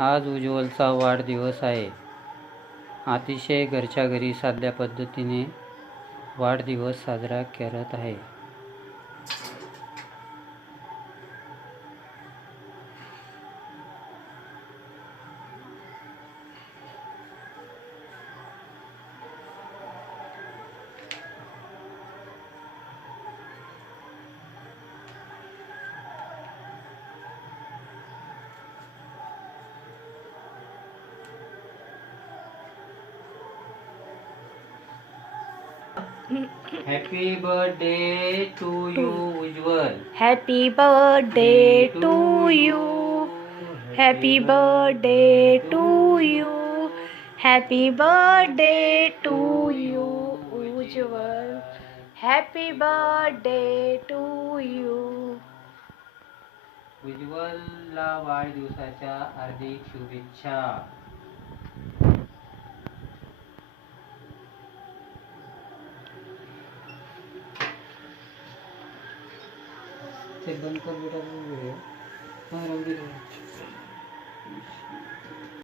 आज उज्ज्वलचा वाढदिवस आहे. अतिशय घरच्या घरी साध्या पद्धतीने वाढदिवस साजरा करत आहे. Happy birthday to you Ujjwal. Happy birthday to you. Happy birthday to you. Happy birthday to you Ujjwal. Happy birthday to you. उज्ज्वलला वाढदिवसाच्या हार्दिक शुभेच्छा. ते बंद कर बेटा.